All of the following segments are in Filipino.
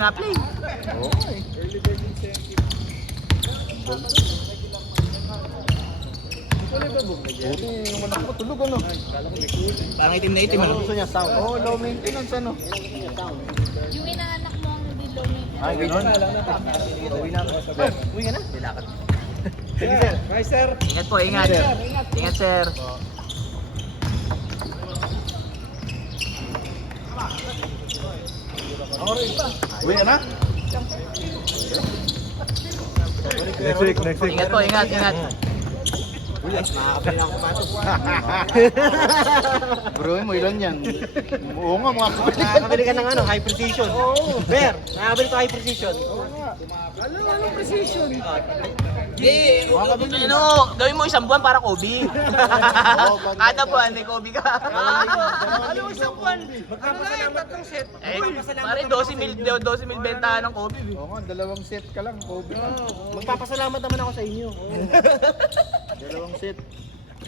nga play. Okay. Buti yung anak ko tulog ano. Parang itim na itim Ano ano. gusto niya? Sound. Oh, low maintenance ano. Yung inaanak mo ang hindi low maintenance. Ay, gano'n? Uwi na. Uwi ka na? Dilakad. Sige sir. Bye sir. Ingat po, ingat. Ingat sir. Uwi ka na? Next week. Ingat po, ingat, ingat. Makakabili na ako kamatos. Bro, mo ilan yan? Oo nga, Nakakabili ka ng ano, high precision. Oo. Bear, nakakabili ko high precision. Anong precision? Eh, ano, gawin mo isang buwan para Kobe. Kada buwan, may Kobe ka. Ano isang buwan? Magpapasalamat tatlong set. Eh, pare 12 mil bentahan ng Kobe. Oo nga, dalawang set ka lang, Kobe. Magpapasalamat naman ako sa inyo. Dalawang set.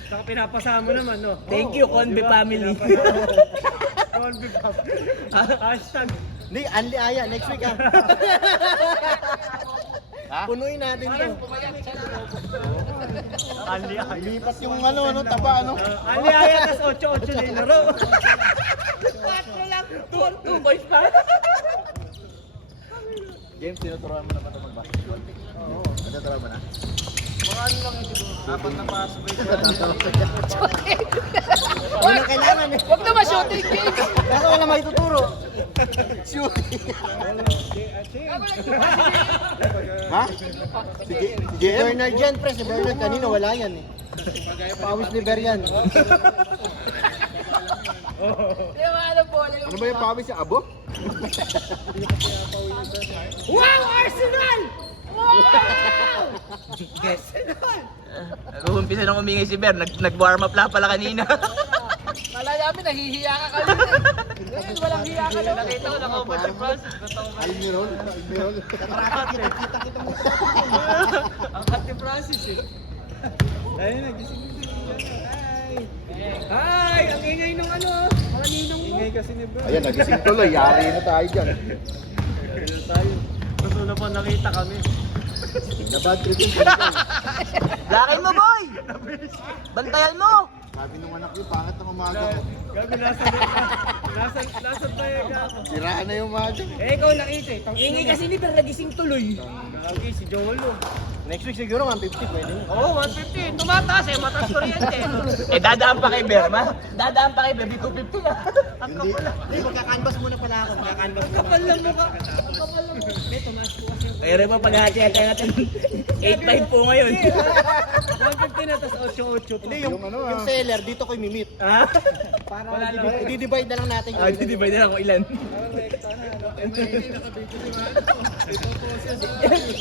Saka pinapasama naman, no? Thank you, Conbe family. Conbe Hashtag. Hindi, Anli Aya, next week ah. Ha? Punuin natin to. Ali, Ilipat yung ano, taba ano. Ali Aya, tas 8-8 na inaro. 4 lang, 2 boys pa. James, tinuturuan mo naman ito mag-basketball. Oo. Tinuturuan mo na? Mga ano lang yung siguro. Apat na pass break. Wala kailangan eh. Huwag naman shooting games. Pero wala may tuturo. Ha? Sige, Si Bernard yan, pre. Si Bernard kanina wala yan eh. Pawis ni Ber yan. Ano po? ano ba yung pawis sa abo? Wow, Arsenal! Wow! Nag-uumpisa nang umingay si Ber, nag-warm up lang pala kanina. Kala namin nahihiya ka kanina. Ngayon walang hiya ka lang. Nakita ko nakaupad si Francis. Almirol. Kita-kita mo. Ang kat ni Francis eh. Ayun, nagising din. Hi! Ang ingay nung ano, mga ninong mo. Ingay kasi ni Ber. Ayan, nagising tuloy. Yari na tayo dyan. Tayo. Gusto na po nakita kami. Nabad trip yung Lakin mo, boy! Bantayan mo! Sabi nung anak ko, pangit ng umaga ko. Gabi, nasa tayo ako. Siraan na yung umaga. Eh, ikaw nakita eh. Ingay kasi ni Ber, nagising tuloy. Gagi, si Jolo. Next week siguro 150 pwede na. Oo, 150. Tumataas eh, mataas kuryente. Eh, dadaan pa kay Ber, ma? Dadaan pa kay Ber, 250 na. Ang Hindi. kapal. Hindi, magkakanvas muna pala ako. Magkakanvas muna. Kapal lang mukha. Kapal lang mukha. Hindi, tumaas po kasi yung... Pero pa paghati-hati natin. 8-5 po ngayon. 150 na, tapos 8-8. Hindi, Yung ano, yung seller, dito ko imimit. Ha? Para i-divide na lang natin. Ah, di-divide na lang kung ilan.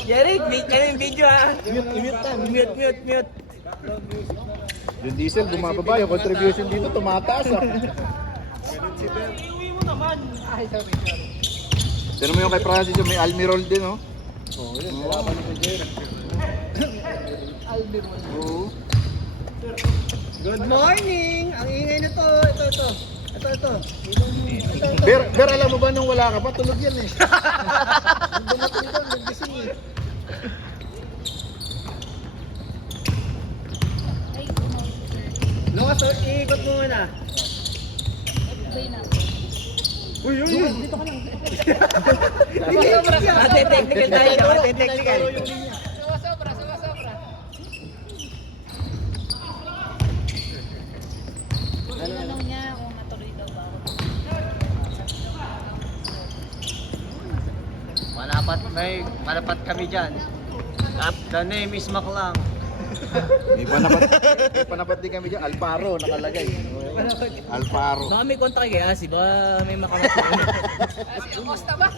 Jerry, ano yung video ha? Mute. Yung diesel bumababa, yung contribution dito tumataas ah. Iuwi mo naman. Ay, sorry. Tignan mo yung kay Francis, yung may Almirol din oh. Oo, yun. Salamat ni Jerry. Oo. Good morning! Ang ingay na to. Ito. Ber, alam mo ba nung wala ka pa, tulog yan eh. Nung dumating doon, nagising eh. Ay, kumawin ko, sir. No, so iikot mo muna. Bay na. Uy, dito ka lang. Technical tayo, technical. Sobra. Tinanong niya kung matuloy daw ba ako. Malapat kami dyan. The name is Maklang. May panapat din kami dyan, Alparo nakalagay. Alparo. Baka may kontra kaya, baka may makamas. Costa ba?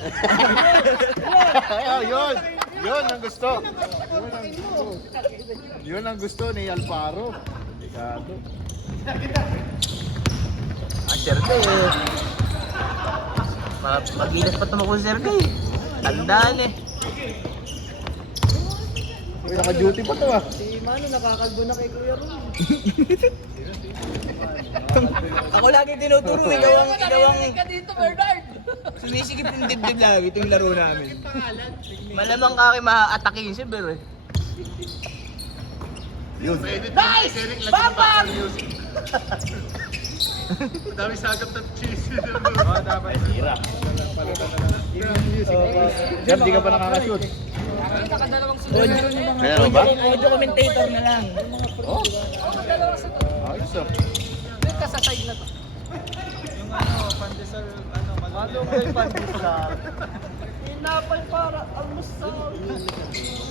Oh, yun ang gusto. Yun ang gusto ni Alparo. Delikado. Ang Sergey eh. Magilas pa tumakbo si Sergey. Tandaan eh. Uy, naka-duty pa to ah. Si Mano nakakalbo na kay Kuya Ron. Ako lagi tinuturo, ikaw ang... Ka dito, Bernard! Sumisikip yung dibdib lagi. Ito yung laro namin. Malamang kaki ma-atakin si Ber eh. Yun. Nice! Bambang! Dami sagap ng cheese. Hira. Sir, di ka pa nakakashoot. Meron ba? Audio commentator na lang. Oh? Ayos ah. Ano ba yung pandesal? Pinapal para almusal.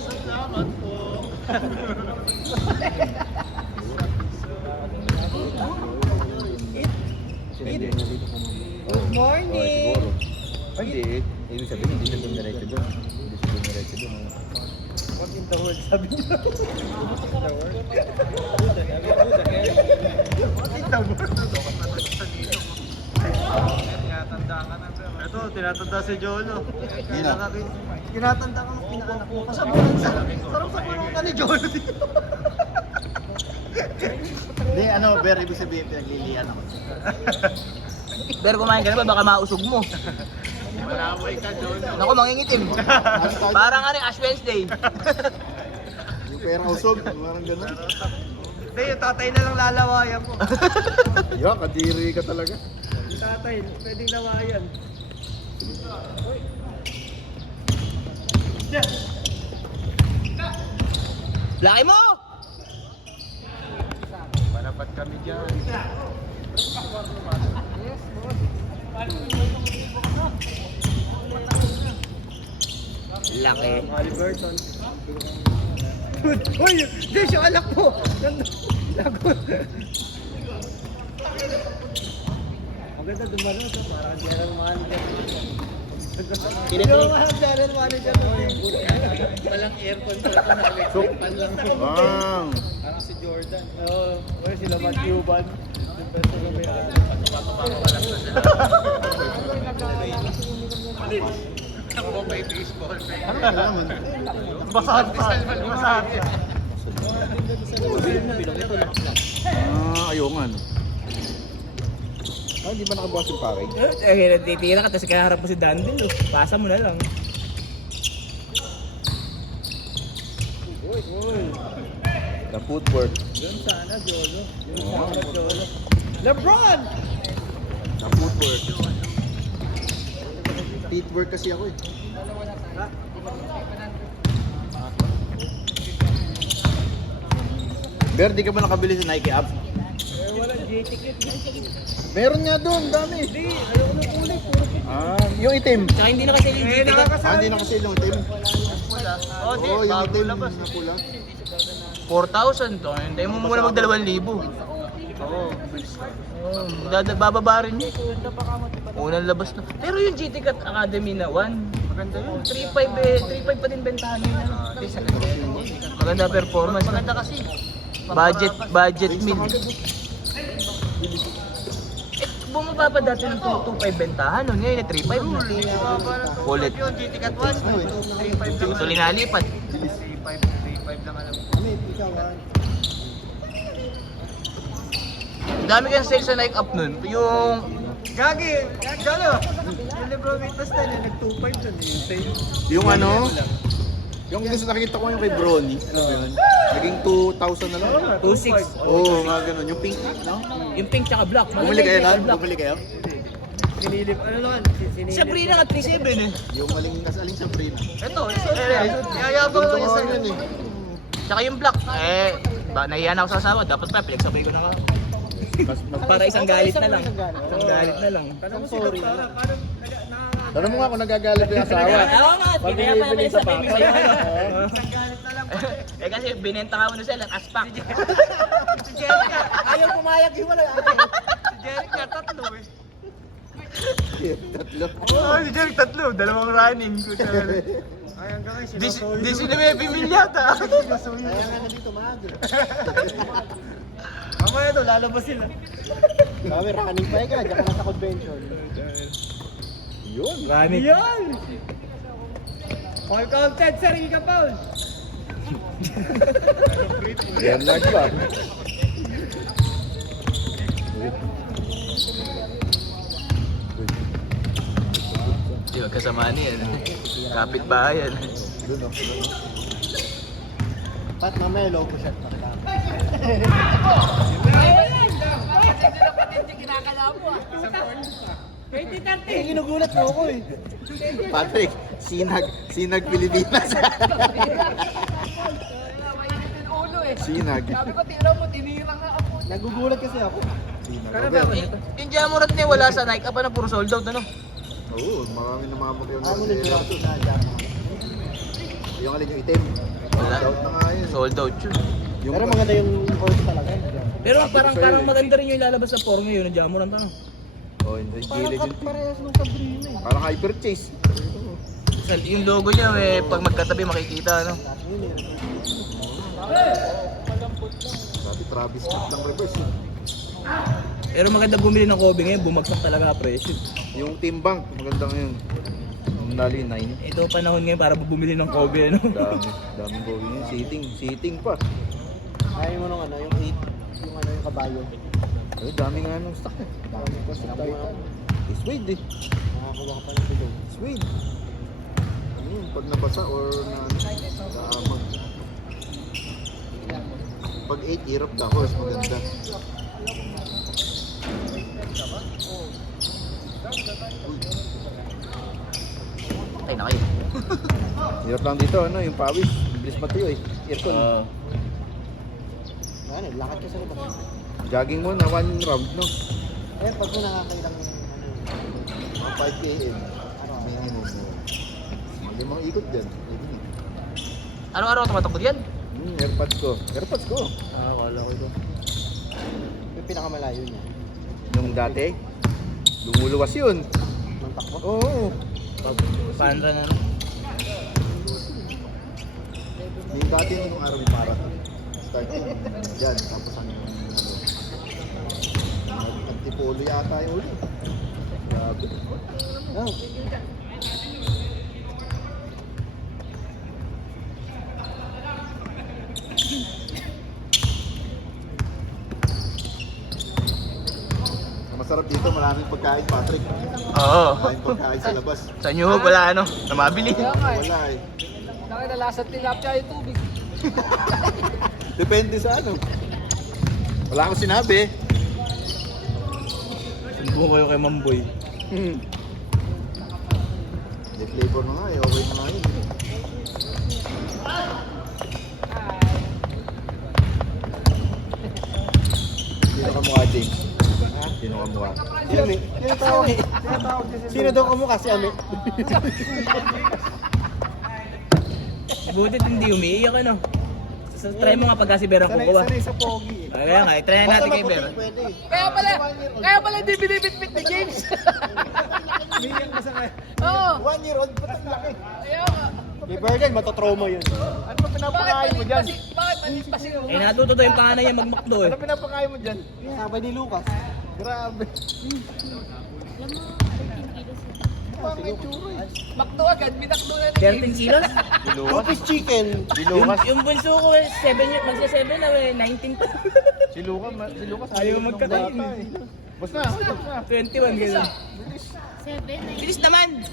Salamat po. Hindi. Good morning! Hindi. Ibig sabihin, hindi siya dumiretso doon. Hindi siya dumiretso doon. What in the world sabi niya? Ito, tinatanda si Jolo. Nino? Tinatanda ka ng pinaanak mo. Kasabunan sa sarap sa puno ka ni Jolo dito. Hindi, ano, Ber, ibig sabihin, pinaglilian ako. Pero kumain ka na ba? Baka mausog mo. Malamoy ka, Jolo. Naku, mangingitim. Parang ano, Ash Wednesday. Yung pera usog, parang gano'n. Hindi, yung tatay na lang lalawayan mo. Yan, kadiri ka talaga. Yung tatay, pwedeng lawayan. Laki mo! Panapat kami dyan. Laki. Halliburton. Uy, hindi siya anak mo. Lagot. Maganda dumalo to, parang general manager. Pero mga general manager mo yung walang aircon sa namin. Bang! Parang si Jordan. Oo, or sila Matthew-Ban. Ako ba may baseball? Ano ka naman? Basahan pa. Basahan pa. Ayaw nga, no? Hindi ba nakabukas yung package? Eh, titira ka, tapos kaya harap mo si Dandel. Oh. Pasa mo na lang. The footwork. Yun sana, Jolo. Yun Oo. sana, Jolo. LeBron! The footwork. Teamwork kasi ako eh. Ber, di ka ba nakabili sa Nike app? Wala, J-ticket. Meron nga doon, dami. Hindi, ayaw ko ng kulay. Yung itim. Tsaka hindi nakasali yung ticket. Hindi nakasale yung itim. Oh, di, Oo, yung bago itim labas. na pula. 4,000 to. Hindi mo muna mag 2,000. Oo, Bababa rin yun. Unang labas na. Pero yung GT Cat Academy na 1, maganda yun. 3.5 pa din bentahan nila. Maganda performance. Maganda kasi. Budget meal. Eh, bumaba pa dati ng 2.5 bentahan. No? Ngayon 3.5 na. Ulit. Yung GT-Cat 1, 3.5 lang. Ito linalipat. 3.5 lang alam ko. Dami kang sales sa Nike Up nun. Yung Gagi! Galo! Yung Lebron Vitas na yun, nag-2.5 dun eh. Yung ano? Yung gusto nakikita ko yung kay Bronny. Ano ba yun? Naging 2,000 na lang. 2.6. Oo, mga ganun. Yung pink, no? Yung pink tsaka black. Bumili kayo lan? Bumili kayo? Sinilip, ano naman? Sinilip. Sa Brina nga 3.7 eh. Yung aling nasaling sa Brina. Ito, yayabang lang yung Gusto ko sa'yo. yun eh. Tsaka yung black. Eh, nahiyan ako sa asawa. Dapat pa, pinagsabay ko na ka. Para isang galit na lang. Isang galit na lang. Tanong mo si Doc Tara, paano Tanong mo nga kung nagagalit yung asawa. Oo nga, Pag kaya pala binibili sa sa baby papa. isang galit na lang? Eh kasi binenta ka mo na sila, aspak. Si Jerica, ayaw pumayag yung wala. Si Jerica, tatlo eh. Tatlo. Oo, si Jerry tatlo, dalawang running. Ay, hanggang ngayon, sinusuyo. Di sila may pimilyata. Sinusuyo. Kaya nga na dito maaga. Mamaya to, lalabas sila. Kami running pa ka, diyan ka na sa convention. Yun. Running. Yan! All counted, sir, ka Paul. Yan lang ba? Di magkasamaan yan. Kapit bahay yan. Doon, no? Doon, no? Pat, mamaya logo shot pa kita. Ginugulat mo ako eh. Patrick, sinag Pilipinas. Sinag. Sabi ko, tira mo, tinira nga ako. Nagugulat kasi ako. Sinag. Yung Jamurat niya wala sa Nike, pa na puro sold out, ano? Oo, marami na mga motor na Ako nila sa Jama. Yung alin yung itim. Wala. Out na nga yun. Sold out yun. Pero maganda yung course talaga. Pero parang maganda rin yung ilalabas sa form ngayon ng Jamurat, ano? Oh, hindi Parang gilid yun. parehas nung Sabrina eh. Parang hyper chase. Yung logo niya, pag magkatabi makikita, ano? Sabi Travis Scott ng reverse. Eh. Pero maganda bumili ng Kobe ngayon, bumagsak talaga ang presyo. Yung team bank, maganda ngayon. Yung nali 9. Ito panahon ngayon para bumili ng Kobe, ano? Daming going yun. Seating pa. Ayaw mo nung ano, yung 8, yung ano, yung kabayo. Ay, dami nga nung stock eh. Dami ko sa Titan. Suede eh. Nakakuha ka pa ng tulog. Suede. Ano yun, pag nabasa or na naamag. Pag 8, hirap ka, horse, maganda. Ay, na kayo. Hirap lang dito, ano, yung pawis. Bilis matuyo eh. Aircon. Ano, lakad ka sa labas. Jogging mo na 1 round, no? Eh, pag mo nakakailang ano, Mga 5 km. Minimum. Mga 5 ikot dyan. Araw-araw tumatakbo yan? Airpods ko. Airpods ko. Akala ko ito. yung pinakamalayo niya. Nung dati, lumuluwas yun. Nung takbo. Oo. Pandra na. Yung dati nung araw yung marathon. Start dyan, tapos ang antipolo yata yung uli. Grabe. Oh. Ang masarap dito, maraming pagkain, Patrick. Oo. Maraming pagkain sa labas. Sa New Hope, wala ano, na mabili. Wala eh. Nakinalasat tilapia yung tubig. Depende sa ano. Wala akong sinabi. Sumbong kayo kay Mamboy. May flavor na nga eh, okay na nga yun. Sino ka mukha, James? Sino ka mukha? Sino tawag? Sino daw ka mo kasi ame? Butit hindi umiiyak ano. Try mo nga pagka si Vera kukuha. Sanay sa pogi eh. Kaya nga, try na natin kay Vera. Pwede eh. Kaya pala hindi binibitbit ni James. Umiiyak na sa kanya. Oo. 1 year old pa ang laki. Ayaw nga. Kay Virgil, matotrauma yun. Ano ba pinapakain mo dyan? Bakit maliit pa siya? Eh natuto daw yung panganay niya magmakdo eh. Ano pinapakain mo dyan? Sabay ni Lucas. Grabe. Alam mo, 13 kilos. Parang may tsura eh. Makdo agad, binakdo na ni 13 kilos? Lucas chicken. Yung bunso ko eh, 7 years, magsa 7 na eh, 19 pa. Si Lucas Ayaw nung magkatayin bata eh. Basta, 21 gano'n. 7, Bilis naman!